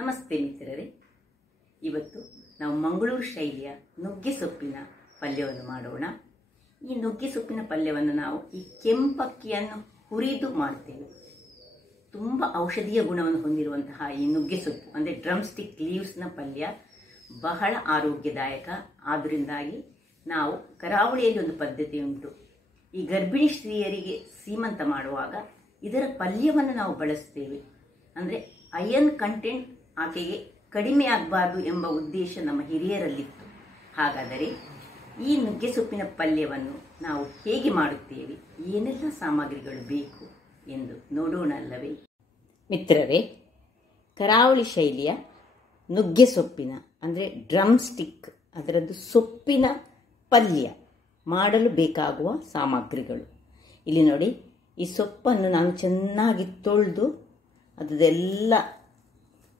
ನಮಸ್ತೆ ಮಿತ್ರರೇ, ಇವತ್ತು ನಾವು ಮಂಗಳೂರು ಶೈಲಿಯ ನುಗ್ಗೆ ಸೊಪ್ಪಿನ ಪಲ್ಯವನ್ನು ಮಾಡೋಣ. ಈ ನುಗ್ಗೆ ಸೊಪ್ಪಿನ ಪಲ್ಯವನ್ನು ನಾವು ಈ ಕೆಂಪಕ್ಕಿಯನ್ನು ಹುರಿದು ಮಾಡ್ತೇವೆ. ತುಂಬ ಔಷಧೀಯ ಗುಣವನ್ನು ಹೊಂದಿರುವಂತಹ ಈ ನುಗ್ಗೆ ಸೊಪ್ಪು ಅಂದರೆ ಡ್ರಮ್ ಸ್ಟಿಕ್ ಲೀವ್ಸ್ನ ಪಲ್ಯ ಬಹಳ ಆರೋಗ್ಯದಾಯಕ. ಆದ್ದರಿಂದಾಗಿ ನಾವು ಕರಾವಳಿಯಲ್ಲಿ ಒಂದು ಪದ್ಧತಿ ಉಂಟು. ಈ ಗರ್ಭಿಣಿ ಸ್ತ್ರೀಯರಿಗೆ ಸೀಮಂತ ಮಾಡುವಾಗ ಇದರ ಪಲ್ಯವನ್ನು ನಾವು ಬಳಸ್ತೇವೆ. ಅಂದರೆ ಐರನ್ ಕಂಟೆಂಟ್ ಆಕೆಗೆ ಕಡಿಮೆ ಆಗಬಾರ್ದು ಎಂಬ ಉದ್ದೇಶ ನಮ್ಮ ಹಿರಿಯರಲ್ಲಿತ್ತು. ಹಾಗಾದರೆ ಈ ನುಗ್ಗೆ ಸೊಪ್ಪಿನ ಪಲ್ಯವನ್ನು ನಾವು ಹೇಗೆ ಮಾಡುತ್ತೇವೆ, ಏನೆಲ್ಲ ಸಾಮಗ್ರಿಗಳು ಬೇಕು ಎಂದು ನೋಡೋಣ ಅಲ್ಲವೇ ಮಿತ್ರರೇ? ಕರಾವಳಿ ಶೈಲಿಯ ನುಗ್ಗೆ ಸೊಪ್ಪಿನ ಅಂದರೆ ಡ್ರಮ್ ಸ್ಟಿಕ್ ಅದರದ್ದು ಸೊಪ್ಪಿನ ಪಲ್ಯ ಮಾಡಲು ಬೇಕಾಗುವ ಸಾಮಗ್ರಿಗಳು ಇಲ್ಲಿ ನೋಡಿ. ಈ ಸೊಪ್ಪನ್ನು ನಾನು ಚೆನ್ನಾಗಿ ತೊಳೆದು ಅದೆಲ್ಲ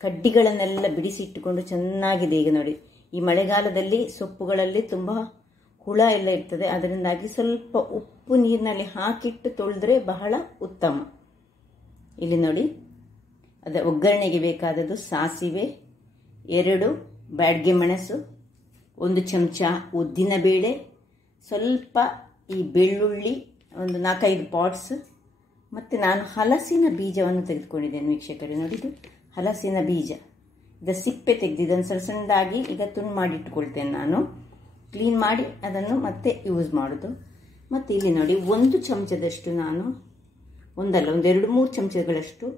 ಕಡ್ಡಿಗಳನ್ನೆಲ್ಲ ಬಿಡಿಸಿಟ್ಟುಕೊಂಡು ಚೆನ್ನಾಗಿದೆ. ಈಗ ನೋಡಿ, ಈ ಮಳೆಗಾಲದಲ್ಲಿ ಸೊಪ್ಪುಗಳಲ್ಲಿ ತುಂಬ ಹುಳ ಎಲ್ಲ ಇರ್ತದೆ. ಅದರಿಂದಾಗಿ ಸ್ವಲ್ಪ ಉಪ್ಪು ನೀರಿನಲ್ಲಿ ಹಾಕಿಟ್ಟು ತೊಳೆದ್ರೆ ಬಹಳ ಉತ್ತಮ. ಇಲ್ಲಿ ನೋಡಿ, ಒಗ್ಗರಣೆಗೆ ಬೇಕಾದದ್ದು ಸಾಸಿವೆ, 2 ಬ್ಯಾಡಗೆ ಮೆಣಸು, 1 ಚಮಚ ಉದ್ದಿನಬೇಳೆ, ಸ್ವಲ್ಪ ಈ ಬೆಳ್ಳುಳ್ಳಿ, ಒಂದು 4-5 ಪಾಟ್ಸ್, ಮತ್ತು ನಾನು ಹಲಸಿನ ಬೀಜವನ್ನು ತೆಗೆದುಕೊಂಡಿದ್ದೇನೆ ವೀಕ್ಷಕರೇ. ನೋಡಿದ್ದು ಹಲಸಿನ ಬೀಜ, ಇದರ ಸಿಪ್ಪೆ ತೆಗೆದು ಇದನ್ನು ಸಣ್ಣ ಸಣ್ಣದಾಗಿ ಈಗ ತುಂಡು ಮಾಡಿಟ್ಕೊಳ್ತೇನೆ. ನಾನು ಕ್ಲೀನ್ ಮಾಡಿ ಅದನ್ನು ಮತ್ತೆ ಯೂಸ್ ಮಾಡೋದು. ಮತ್ತು ಇಲ್ಲಿ ನೋಡಿ, 1 ಚಮಚದಷ್ಟು ನಾನು ಒಂದು 2-3 ಚಮಚಗಳಷ್ಟು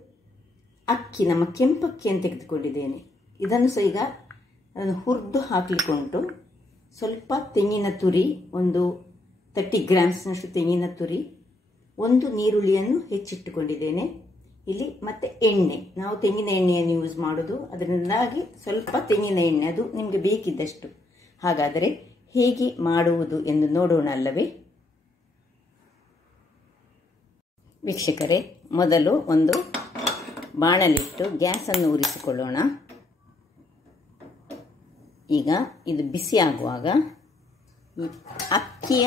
ಅಕ್ಕಿ, ನಮ್ಮ ಕೆಂಪಕ್ಕಿಯನ್ನು ತೆಗೆದುಕೊಂಡಿದ್ದೇನೆ. ಇದನ್ನು ಸಹ ಈಗ ಅದನ್ನು ಹುರಿದು ಹಾಕಲಿಕ್ಕುಂಟು. ಸ್ವಲ್ಪ ತೆಂಗಿನ ತುರಿ, ಒಂದು 30 ಗ್ರಾಮ್ಸ್ನಷ್ಟು ತೆಂಗಿನ ತುರಿ, 1 ನೀರುಳ್ಳಿಯನ್ನು ಹೆಚ್ಚಿಟ್ಟುಕೊಂಡಿದ್ದೇನೆ ಇಲ್ಲಿ. ಮತ್ತು ಎಣ್ಣೆ, ನಾವು ತೆಂಗಿನ ಎಣ್ಣೆಯನ್ನು ಯೂಸ್ ಮಾಡೋದು. ಅದರಿಂದಾಗಿ ಸ್ವಲ್ಪ ತೆಂಗಿನ ಎಣ್ಣೆ, ಅದು ನಿಮಗೆ ಬೇಕಿದ್ದಷ್ಟು. ಹಾಗಾದರೆ ಹೇಗೆ ಮಾಡುವುದು ಎಂದು ನೋಡೋಣ ಅಲ್ಲವೇ ವೀಕ್ಷಕರೇ? ಮೊದಲು ಒಂದು ಬಾಣಲಿಟ್ಟು ಗ್ಯಾಸನ್ನು ಉರಿಸಿಕೊಳ್ಳೋಣ. ಈಗ ಇದು ಬಿಸಿ ಆಗುವಾಗ ಈ ಅಕ್ಕಿಯ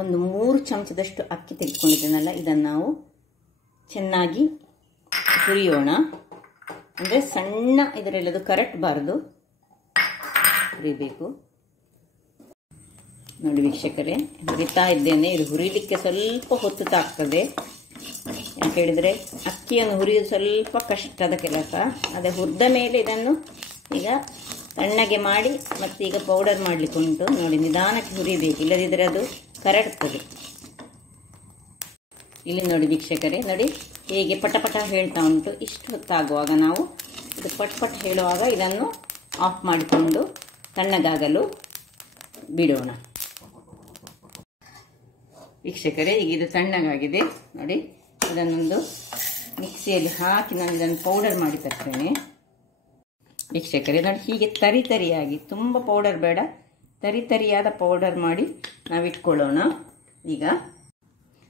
ಒಂದು 3 ಚಮಚದಷ್ಟು ಅಕ್ಕಿ ತೆಗೆದುಕೊಂಡಿದ್ದೇನಲ್ಲ, ಇದನ್ನು ನಾವು ಚೆನ್ನಾಗಿ ಹುರಿಯೋಣ. ಅಂದರೆ ಸಣ್ಣ ಇದರೆಲ್ಲದು ಕರಟಬಾರದು, ಹುರಿಬೇಕು. ನೋಡಿ ವೀಕ್ಷಕರೇ, ಹುರಿತಾ ಇದ್ದೇನೆ. ಇದು ಹುರಿಲಿಕ್ಕೆ ಸ್ವಲ್ಪ ಹೊತ್ತು ತಾಗ್ತದೆ. ಯಾಕೆ ಹೇಳಿದರೆ ಅಕ್ಕಿಯನ್ನು ಹುರಿಯೋದು ಸ್ವಲ್ಪ ಕಷ್ಟದ ಕೆಲಸ. ಅದೇ ಹುರಿದ ಮೇಲೆ ಇದನ್ನು ಈಗ ತಣ್ಣಗೆ ಮಾಡಿ ಮತ್ತೆ ಈಗ ಪೌಡರ್ ಮಾಡಲಿಕ್ಕೆ ಉಂಟು. ನೋಡಿ, ನಿಧಾನಕ್ಕೆ ಹುರಿಬೇಕು, ಇಲ್ಲದಿದ್ದರೆ ಅದು ಕರಡ್ತದೆ. ಇಲ್ಲಿ ನೋಡಿ ವೀಕ್ಷಕರೇ, ನೋಡಿ ಹೇಗೆ ಪಟಪಟ ಹೇಳ್ತಾ ಉಂಟು. ಇಷ್ಟು ಹೊತ್ತಾಗುವಾಗ ನಾವು ಇದು ಪಟ್ ಹೇಳುವಾಗ ಇದನ್ನು ಆಫ್ ಮಾಡಿಕೊಂಡು ತಣ್ಣಗಾಗಲು ಬಿಡೋಣ. ವೀಕ್ಷಕರೇ, ಈಗ ಇದು ತಣ್ಣಗಾಗಿದೆ ನೋಡಿ. ಇದನ್ನೊಂದು ಮಿಕ್ಸಿಯಲ್ಲಿ ಹಾಕಿ ನಾನು ಇದನ್ನು ಪೌಡರ್ ಮಾಡಿ ತರ್ತೇನೆ. ವೀಕ್ಷಕರೇ ನೋಡಿ, ಹೀಗೆ ತರಿಯಾಗಿ, ತುಂಬ ಪೌಡರ್ ಬೇಡ, ತರಿಯಾದ ಪೌಡರ್ ಮಾಡಿ ನಾವಿಟ್ಕೊಳ್ಳೋಣ. ಈಗ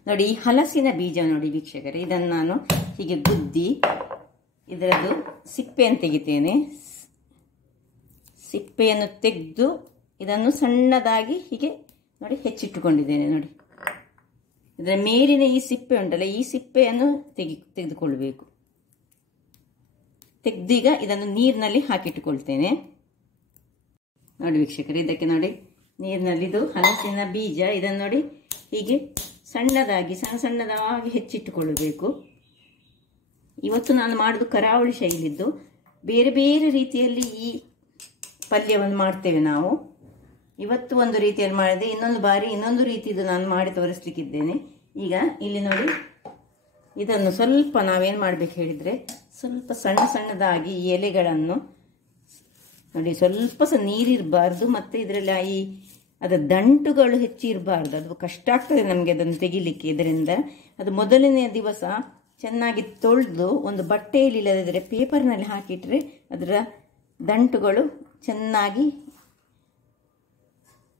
ನೋಡಿ, ಈ ಹಲಸಿನ ಬೀಜ ನೋಡಿ ವೀಕ್ಷಕರೇ, ಇದನ್ನು ನಾನು ಹೀಗೆ ಗುದ್ದಿ ಇದರದ್ದು ಸಿಪ್ಪೆಯನ್ನು ತೆಗಿತೇನೆ. ಸಿಪ್ಪೆಯನ್ನು ತೆಗೆದು ಇದನ್ನು ಸಣ್ಣದಾಗಿ ಹೀಗೆ ನೋಡಿ ಹೆಚ್ಚಿಟ್ಟುಕೊಂಡಿದ್ದೇನೆ. ನೋಡಿ, ಇದರ ಮೇಲಿನ ಈ ಸಿಪ್ಪೆ ಉಂಟಲ್ಲ, ಈ ಸಿಪ್ಪೆಯನ್ನು ತೆಗೆದುಕೊಳ್ಬೇಕು. ತೆಗೆದೀಗ ಇದನ್ನು ನೀರಿನಲ್ಲಿ ಹಾಕಿಟ್ಟುಕೊಳ್ತೇನೆ. ನೋಡಿ ವೀಕ್ಷಕರೇ, ಇದಕ್ಕೆ ನೋಡಿ ನೀರಿನಲ್ಲಿದು ಹಲಸಿನ ಬೀಜ, ಇದನ್ನು ನೋಡಿ ಹೀಗೆ ಸಣ್ಣದಾಗಿ ಹೆಚ್ಚಿಟ್ಟುಕೊಳ್ಳಬೇಕು. ಇವತ್ತು ನಾನು ಮಾಡೋದು ಕರಾವಳಿ ಶೈಲಿದ್ದು. ಬೇರೆ ಬೇರೆ ರೀತಿಯಲ್ಲಿ ಈ ಪಲ್ಯವನ್ನು ಮಾಡ್ತೇವೆ ನಾವು. ಇವತ್ತು ಒಂದು ರೀತಿಯಲ್ಲಿ ಮಾಡಿದೆ, ಇನ್ನೊಂದು ಬಾರಿ ಇನ್ನೊಂದು ರೀತಿದು ನಾನು ಮಾಡಿ ತೋರಿಸ್ಲಿಕ್ಕಿದ್ದೇನೆ. ಈಗ ಇಲ್ಲಿ ನೋಡಿ, ಇದನ್ನು ಸ್ವಲ್ಪ ನಾವೇನು ಮಾಡಬೇಕು ಹೇಳಿದರೆ, ಸ್ವಲ್ಪ ಸಣ್ಣದಾಗಿ ಈ ಎಲೆಗಳನ್ನು ನೋಡಿ, ಸ್ವಲ್ಪ ಸಹ ನೀರಿರಬಾರ್ದು, ಮತ್ತು ಇದರಲ್ಲಿ ಅದರ ದಂಟುಗಳು ಹೆಚ್ಚಿರಬಾರ್ದು. ಅದು ಕಷ್ಟ ಆಗ್ತದೆ ನಮಗೆ ಅದನ್ನು ತೆಗಿಲಿಕ್ಕೆ. ಇದರಿಂದ ಅದು ಮೊದಲನೆಯ ದಿವಸ ಚೆನ್ನಾಗಿ ತೊಳೆದು ಒಂದು ಬಟ್ಟೆಯಲ್ಲಿ, ಇಲ್ಲದಿದ್ದರೆ ಪೇಪರ್ನಲ್ಲಿ ಹಾಕಿಟ್ರೆ ಅದರ ದಂಟುಗಳು ಚೆನ್ನಾಗಿ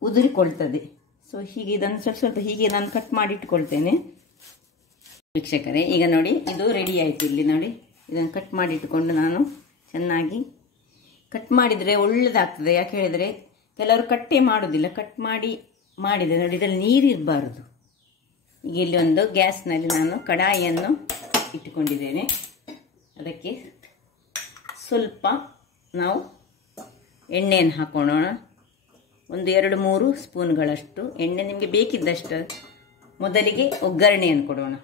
ಉದುರಿಕೊಳ್ತದೆ. ಸೊ ಹೀಗೆ ಇದನ್ನು ಸ್ವಲ್ಪ ಹೀಗೆ ನಾನು ಕಟ್ ಮಾಡಿ ಇಟ್ಕೊಳ್ತೇನೆ ವೀಕ್ಷಕರೇ. ಈಗ ನೋಡಿ, ಇದು ರೆಡಿ ಆಯಿತು. ಇಲ್ಲಿ ನೋಡಿ, ಇದನ್ನು ಕಟ್ ಮಾಡಿ ಇಟ್ಕೊಂಡು ನಾನು ಚೆನ್ನಾಗಿ ಕಟ್ ಮಾಡಿದರೆ ಒಳ್ಳೆಯದಾಗ್ತದೆ. ಯಾಕೆ ಹೇಳಿದರೆ ಕೆಲವರು ಕಟ್ಟೆ ಮಾಡೋದಿಲ್ಲ, ಕಟ್ ಮಾಡಿದರೆ ನೋಡಿ, ಇದರಲ್ಲಿ ನೀರಿರಬಾರ್ದು. ಈಗ ಇಲ್ಲಿ ಒಂದು ಗ್ಯಾಸ್ನಲ್ಲಿ ನಾನು ಕಡಾಯಿಯನ್ನು ಇಟ್ಟುಕೊಂಡಿದ್ದೇನೆ. ಅದಕ್ಕೆ ಸ್ವಲ್ಪ ನಾವು ಎಣ್ಣೆಯನ್ನು ಹಾಕೊಳ್ಳೋಣ. ಒಂದು 2-3 ಸ್ಪೂನ್ಗಳಷ್ಟು ಎಣ್ಣೆ, ನಿಮಗೆ ಬೇಕಿದ್ದಷ್ಟು. ಮೊದಲಿಗೆ ಒಗ್ಗರಣೆಯನ್ನು ಕೊಡೋಣ.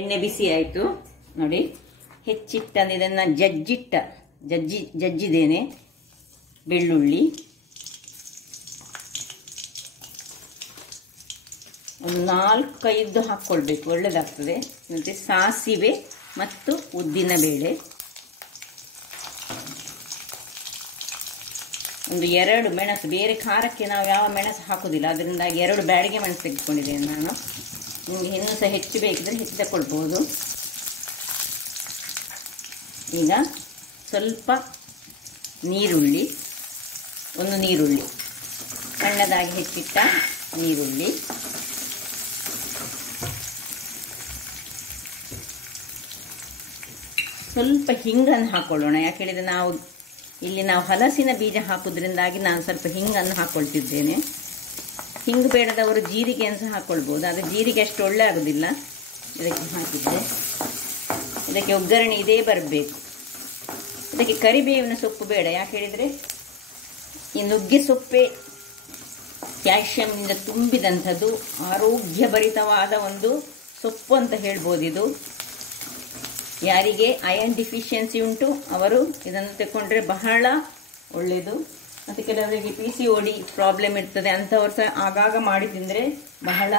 ಎಣ್ಣೆ ಬಿಸಿ ಆಯಿತು ನೋಡಿ. ಹೆಚ್ಚಿಟ್ಟ ಇದನ್ನು ಜಜ್ಜಿದ್ದೇನೆ. ಬೆಳ್ಳುಳ್ಳಿ ಒಂದು 4-5 ಹಾಕ್ಕೊಳ್ಬೇಕು, ಒಳ್ಳೆಯದಾಗ್ತದೆ. ಮತ್ತು ಸಾಸಿವೆ ಮತ್ತು ಉದ್ದಿನ ಬೇಳೆ, ಒಂದು 2 ಮೆಣಸು. ಬೇರೆ ಖಾರಕ್ಕೆ ನಾವು ಯಾವ ಮೆಣಸು ಹಾಕೋದಿಲ್ಲ, ಅದರಿಂದಾಗಿ 2 ಬ್ಯಾಡಿಗೆ ಮೆಣಸು ತೆಗೆದುಕೊಂಡಿದ್ದೇನೆ ನಾನು. ನಿಮಗೆ ಇನ್ನೂ ಸಹ ಹೆಚ್ಚು ಬೇಕಿದ್ರೆ ಹೆಚ್ಚು ತಗೊಳ್ಬೋದು. ಈಗ ಸ್ವಲ್ಪ ನೀರುಳ್ಳಿ, ಒಂದು ನೀರುಳ್ಳಿ, ಸಣ್ಣದಾಗಿ ಹೆಚ್ಚಿಟ್ಟ ನೀರುಳ್ಳಿ, ಸ್ವಲ್ಪ ಹಿಂಗನ್ನು ಹಾಕೊಳ್ಳೋಣ. ಯಾಕೆ ಹೇಳಿದರೆ ನಾವು ಹಲಸಿನ ಬೀಜ ಹಾಕೋದ್ರಿಂದಾಗಿ ನಾನು ಸ್ವಲ್ಪ ಹಿಂಗನ್ನು ಹಾಕ್ಕೊಳ್ತಿದ್ದೇನೆ. ಹಿಂಗು ಬೇಡದವರು ಜೀರಿಗೆಯನ್ನು ಸಹ ಹಾಕ್ಕೊಳ್ಬೋದು, ಆದರೆ ಜೀರಿಗೆ ಅಷ್ಟು ಒಳ್ಳೆ ಆಗೋದಿಲ್ಲ. ಇದಕ್ಕೆ ಹಾಕಿದರೆ ಇದಕ್ಕೆ ಒಗ್ಗರಣೆ ಇದೇ ಬರಬೇಕು. ಇದಕ್ಕೆ ಕರಿಬೇವಿನ ಸೊಪ್ಪು ಬೇಡ. ಯಾಕೆ ಹೇಳಿದರೆ ಈ ನುಗ್ಗೆ ಸೊಪ್ಪೆ ಕ್ಯಾಲ್ಶಿಯಂನಿಂದ ತುಂಬಿದಂಥದ್ದು, ಆರೋಗ್ಯಭರಿತವಾದ ಒಂದು ಸೊಪ್ಪು ಅಂತ ಹೇಳ್ಬೋದು ಇದು. ಯಾರಿಗೆ ಅಯರ್ನ್ ಡಿಫಿಷಿಯನ್ಸಿ ಉಂಟು ಅವರು ಇದನ್ನು ತಗೊಂಡ್ರೆ ಬಹಳ ಒಳ್ಳೆಯದು. ಮತ್ತು ಕೆಲವರಿಗೆ PCOD ಪ್ರಾಬ್ಲಮ್ ಇರ್ತದೆ, ಅಂಥವ್ರು ಸಹ ಆಗಾಗ ಮಾಡಿ ತಿಂದರೆ ಬಹಳ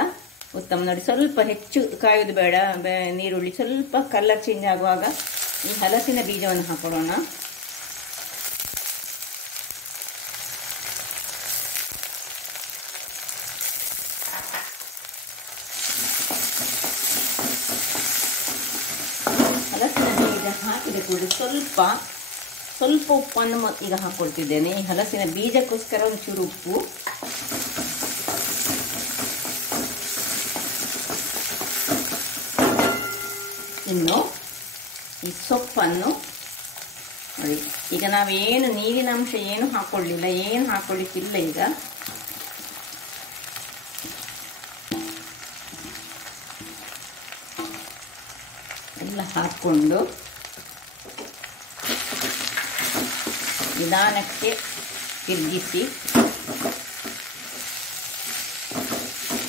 ಉತ್ತಮ. ನೋಡಿ, ಸ್ವಲ್ಪ ಹೆಚ್ಚು ಕಾಯೋದು ಬೇಡ. ನೀರುಳ್ಳಿ ಸ್ವಲ್ಪ ಕಲರ್ ಚೇಂಜ್ ಆಗುವಾಗ ಈ ಹಲಸಿನ ಬೀಜವನ್ನು ಹಾಕೊಳ್ಳೋಣ. ಹಲಸಿನ ಬೀಜ ಹಾಕಿದ ಕೂಡ ಸ್ವಲ್ಪ ಉಪ್ಪನ್ನು ಈಗ ಹಾಕ್ಕೊಳ್ತಿದ್ದೇನೆ. ಈ ಹಲಸಿನ ಬೀಜಕ್ಕೋಸ್ಕರ ಒಂಚೂರು ಉಪ್ಪು, ಇನ್ನು ಈ ಸೊಪ್ಪನ್ನು ನೋಡಿ. ಈಗ ನಾವೇನು ನೀರಿನ ಅಂಶ ಏನು ಹಾಕೊಳ್ಳಿಲ್ಲ, ಏನು ಹಾಕೊಳ್ಳಿಕ್ಕಿಲ್ಲ. ಈಗ ಎಲ್ಲ ಹಾಕ್ಕೊಂಡು ನಿಧಾನಕ್ಕೆ ತಿರುಗಿಸಿ,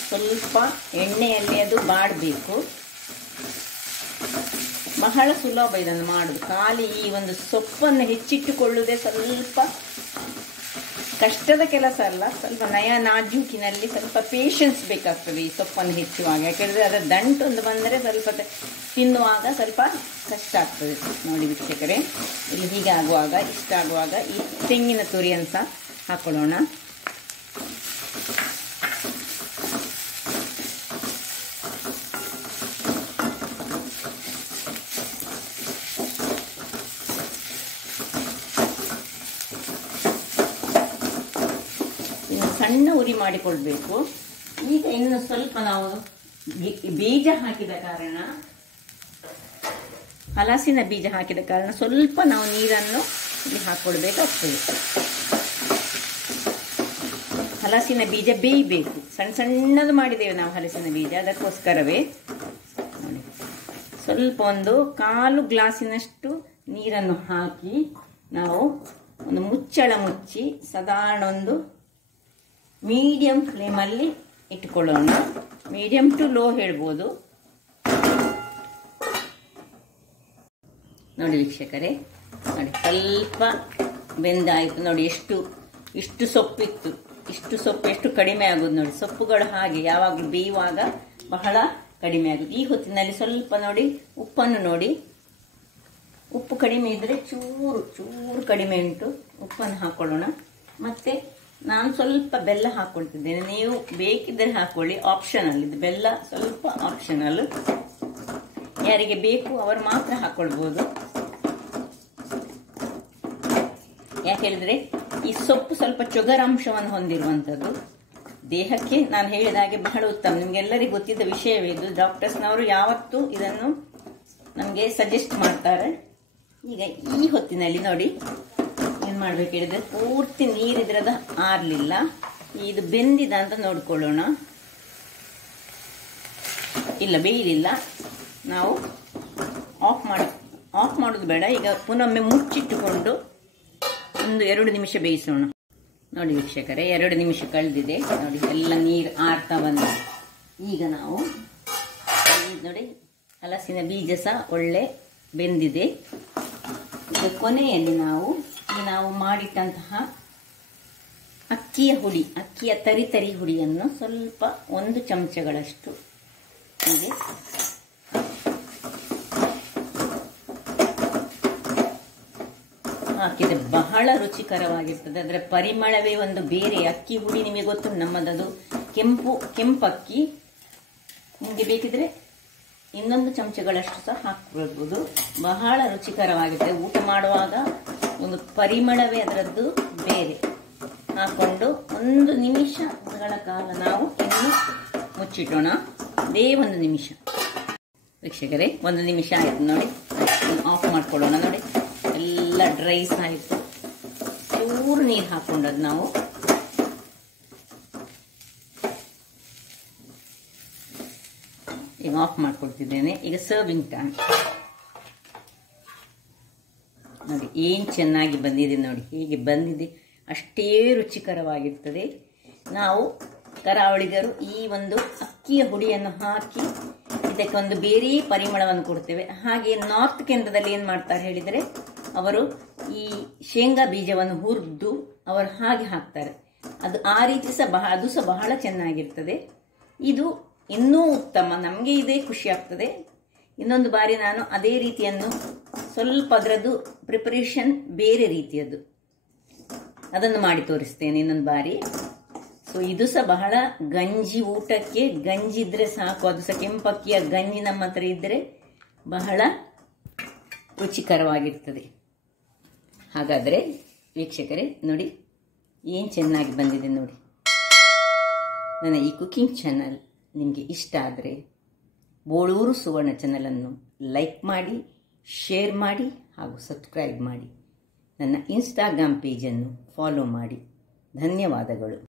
ಸ್ವಲ್ಪ ಎಣ್ಣೆಯಲ್ಲಿ ಅದು ಬಾಡಬೇಕು. ಬಹಳ ಸುಲಭ ಇದನ್ನು ಮಾಡೋದು. ಖಾಲಿ ಈ ಒಂದು ಸೊಪ್ಪನ್ನು ಹೆಚ್ಚಿಟ್ಟುಕೊಳ್ಳುವುದೇ ಸ್ವಲ್ಪ ಕಷ್ಟದ ಕೆಲಸ ಅಲ್ಲ. ಸ್ವಲ್ಪ ನಾಜೂಕಿನಲ್ಲಿ ಸ್ವಲ್ಪ ಪೇಷನ್ಸ್ ಬೇಕಾಗ್ತದೆ ಈ ಸೊಪ್ಪನ್ನು ಹೆಚ್ಚುವಾಗ. ಯಾಕೆಂದರೆ ಅದರ ದಂಟೊಂದು ಬಂದರೆ ಸ್ವಲ್ಪ ತಿನ್ನುವಾಗ ಸ್ವಲ್ಪ ಕಷ್ಟ ಆಗ್ತದೆ. ನೋಡಿ ವೀಕ್ಷಕರೇ, ಇಲ್ಲಿ ಹೀಗೆ ಆಗುವಾಗ, ಇಷ್ಟಾಗುವಾಗ ಈ ತೆಂಗಿನ ತುರಿಯನ್ನು ಸಹ ಹಾಕೊಳ್ಳೋಣ. ಸಣ್ಣ ಉರಿ ಮಾಡಿಕೊಳ್ಬೇಕು. ಈಗ ಇನ್ನು ಸ್ವಲ್ಪ ನಾವು ಬೀಜ ಹಾಕಿದ ಕಾರಣ, ಹಲಸಿನ ಬೀಜ ಹಾಕಿದ ಕಾರಣ ಸ್ವಲ್ಪ ನಾವು ನೀರನ್ನು ಇಲ್ಲಿ ಹಾಕ್ಕೊಳ್ಬೇಕಾಗ್ತದೆ. ಹಲಸಿನ ಬೀಜ ಬೇಯಬೇಕು. ಸಣ್ಣದು ಮಾಡಿದ್ದೇವೆ ನಾವು ಹಲಸಿನ ಬೀಜ, ಅದಕ್ಕೋಸ್ಕರವೇ ನೋಡಿ ಸ್ವಲ್ಪ ಒಂದು 1/4 ಗ್ಲಾಸಿನಷ್ಟು ನೀರನ್ನು ಹಾಕಿ ನಾವು ಒಂದು ಮುಚ್ಚಳ ಮುಚ್ಚಿ ಸಾಧಾರಣ ಒಂದು ಮೀಡಿಯಂ ಫ್ಲೇಮಲ್ಲಿ ಇಟ್ಕೊಳ್ಳೋಣ. ಮೀಡಿಯಂ ಟು ಲೋ ಹೇಳ್ಬೋದು. ನೋಡಿ ವೀಕ್ಷಕರೇ, ನೋಡಿ ಸ್ವಲ್ಪ ಬೆಂದಾಯಿತು. ನೋಡಿ ಇಷ್ಟು ಸೊಪ್ಪಿತ್ತು. ಇಷ್ಟು ಸೊಪ್ಪು ಎಷ್ಟು ಕಡಿಮೆ ಆಗೋದು ನೋಡಿ. ಸೊಪ್ಪುಗಳು ಹಾಗೆ ಯಾವಾಗಲೂ ಬೇಯುವಾಗ ಬಹಳ ಕಡಿಮೆ ಆಗೋದು. ಈ ಹೊತ್ತಿನಲ್ಲಿ ಸ್ವಲ್ಪ ನೋಡಿ ಉಪ್ಪನ್ನು ನೋಡಿ. ಉಪ್ಪು ಕಡಿಮೆ ಇದ್ದರೆ ಚೂರು ಕಡಿಮೆ ಉಂಟು, ಉಪ್ಪನ್ನು ಹಾಕೊಳ್ಳೋಣ. ಮತ್ತೆ ನಾನು ಸ್ವಲ್ಪ ಬೆಲ್ಲ ಹಾಕ್ಕೊಳ್ತಿದ್ದೇನೆ. ನೀವು ಬೇಕಿದ್ದರೆ ಹಾಕೊಳ್ಳಿ, ಆಪ್ಷನಲ್ ಇದು. ಬೆಲ್ಲ ಸ್ವಲ್ಪ ಆಪ್ಷನಲ್, ಯಾರಿಗೆ ಬೇಕು ಅವರು ಮಾತ್ರ ಹಾಕೊಳ್ಬೋದು. ಯಾಕೆ ಹೇಳಿದ್ರೆ ಈ ಸೊಪ್ಪು ಸ್ವಲ್ಪ ಚೊಗರಾಂಶವನ್ನು ಹೊಂದಿರುವಂಥದ್ದು, ದೇಹಕ್ಕೆ ನಾನು ಹೇಳಿದ ಹಾಗೆ ಬಹಳ ಉತ್ತಮ. ನಿಮ್ಗೆಲ್ಲರಿಗೂ ಗೊತ್ತಿದ್ದ ವಿಷಯವೇ ಇದು. ಡಾಕ್ಟರ್ಸ್ನವರು ಯಾವತ್ತೂ ಇದನ್ನು ನಮಗೆ ಸಜೆಸ್ಟ್ ಮಾಡ್ತಾರೆ. ಈಗ ಈ ಹೊತ್ತಿನಲ್ಲಿ ನೋಡಿ ಏನು ಮಾಡ್ಬೇಕು ಹೇಳಿದ್ರೆ, ಪೂರ್ತಿ ನೀರಿದ್ರದ ಆರ್ಲಿಲ್ಲ, ಇದು ಬೆಂದಿದ ಅಂತ ನೋಡ್ಕೊಳ್ಳೋಣ. ಇಲ್ಲ ಬೇಯಲಿಲ್ಲ. ನಾವು ಆಫ್ ಮಾಡೋದು ಬೇಡ. ಈಗ ಪುನೊಮ್ಮೆ ಮುಚ್ಚಿಟ್ಟುಕೊಂಡು ಒಂದು 2 ನಿಮಿಷ ಬೇಯಿಸೋಣ. ನೋಡಿ ವೀಕ್ಷಕರೇ, 2 ನಿಮಿಷ ಕಳೆದಿದೆ. ನೋಡಿ ಎಲ್ಲ ನೀರು ಆರ್ತಾ ಬಂದಿದೆ. ಈಗ ನಾವು ನೋಡಿ ಹಲಸಿನ ಬೀಜ ಸಹ ಒಳ್ಳೆ ಬೆಂದಿದೆ. ಈಗ ಕೊನೆಯಲ್ಲಿ ನಾವು ಮಾಡಿಟ್ಟಂತಹ ಅಕ್ಕಿಯ ತರಿ ಹುಡಿಯನ್ನು ಸ್ವಲ್ಪ 1 ಚಮಚಗಳಷ್ಟು ಹೀಗೆ ಹಾಕಿದ್ರೆ ಬಹಳ ರುಚಿಕರವಾಗಿರ್ತದೆ. ಅದರ ಪರಿಮಳವೇ ಒಂದು ಬೇರೆ. ಅಕ್ಕಿ ಹುಡಿ ನಿಮಗೆ ಗೊತ್ತು, ನಮ್ಮದದು ಕೆಂಪಕ್ಕಿ. ನಿಮಗೆ ಬೇಕಿದ್ರೆ 1 ಚಮಚಗಳಷ್ಟು ಸಹ ಹಾಕ್ಕೊಳ್ಬೋದು. ಬಹಳ ರುಚಿಕರವಾಗಿರ್ತದೆ. ಊಟ ಮಾಡುವಾಗ ಒಂದು ಪರಿಮಳವೇ ಅದರದ್ದು ಬೇರೆ. ಹಾಕೊಂಡು 1 ನಿಮಿಷಗಳ ಕಾಲ ನಾವು ಇನ್ನು ಮುಚ್ಚಿಟ್ಟೋಣ. ಅದೇ 1 ನಿಮಿಷ ವೀಕ್ಷಕರೇ. 1 ನಿಮಿಷ ಆಯ್ತು ನೋಡಿ. ಆಫ್ ಮಾಡ್ಕೊಳ್ಳೋಣ. ನೋಡಿ ಎಲ್ಲ ಡ್ರೈ ಆಯಿತು. ಚೂರು ನೀರು ಹಾಕೊಂಡದ್ದು ನಾವು ಈಗ ಆಫ್ ಮಾಡ್ಕೊಳ್ತಿದ್ದೇನೆ. ಈಗ ಸರ್ವಿಂಗ್ ಟೈಮ್. ನೋಡಿ ಏನು ಚೆನ್ನಾಗಿ ಬಂದಿದೆ. ನೋಡಿ ಹೀಗೆ ಬಂದಿದೆ. ಅಷ್ಟೇ ರುಚಿಕರವಾಗಿರ್ತದೆ. ನಾವು ಕರಾವಳಿಗರು ಈ ಒಂದು ಅಕ್ಕಿಯ ಹುಡಿಯನ್ನು ಹಾಕಿ ಇದಕ್ಕೊಂದು ಬೇರೆ ಪರಿಮಳವನ್ನು ಕೊಡ್ತೇವೆ. ಹಾಗೆ ನಾರ್ತ್ ಕೇಂದ್ರದಲ್ಲಿ ಏನು ಮಾಡ್ತಾರೆ ಹೇಳಿದರೆ, ಅವರು ಈ ಶೇಂಗಾ ಬೀಜವನ್ನು ಹುರಿದು ಅವರು ಹಾಗೆ ಹಾಕ್ತಾರೆ. ಅದು ಆ ರೀತಿ ಸಹ ಅದು ಸಹ ಬಹಳ ಚೆನ್ನಾಗಿರ್ತದೆ. ಇದು ಇನ್ನೂ ಉತ್ತಮ. ನಮಗೆ ಇದೇ ಖುಷಿ ಆಗ್ತದೆ. ಇನ್ನೊಂದು ಬಾರಿ ನಾನು ಅದೇ ರೀತಿಯನ್ನು ಸ್ವಲ್ಪ ಅದರದ್ದು ಪ್ರಿಪರೇಷನ್ ಬೇರೆ ರೀತಿಯದ್ದು ಅದನ್ನು ಮಾಡಿ ತೋರಿಸ್ತೇನೆ ಇನ್ನೊಂದು ಬಾರಿ. ಸೊ ಇದು ಸಹ ಬಹಳ ಗಂಜಿ, ಊಟಕ್ಕೆ ಗಂಜಿ ಇದ್ರೆ ಸಾಕು. ಅದು ಸಹ ಕೆಂಪಕ್ಕಿಯ ಗಂಜಿ ನಮ್ಮ ಹತ್ರ ಇದ್ದರೆ ಬಹಳ ರುಚಿಕರವಾಗಿರ್ತದೆ. ಹಾಗಾದರೆ ವೀಕ್ಷಕರೇ ನೋಡಿ ಏನು ಚೆನ್ನಾಗಿ ಬಂದಿದೆ ನೋಡಿ. ನನ್ನ ಈ ಕುಕಿಂಗ್ ಚಾನಲ್ ನಿಮಗೆ ಇಷ್ಟ ಆದರೆ ಬೋಳೂರು ಸುವರ್ಣ ಚಾನಲನ್ನು ಲೈಕ್ ಮಾಡಿ, ಶೇರ್ ಮಾಡಿ ಹಾಗೂ ಸಬ್ಸ್ಕ್ರೈಬ್ ಮಾಡಿ. ನನ್ನ ಇನ್ಸ್ಟಾಗ್ರಾಮ್ ಪೇಜನ್ನು ಫಾಲೋ ಮಾಡಿ. ಧನ್ಯವಾದಗಳು.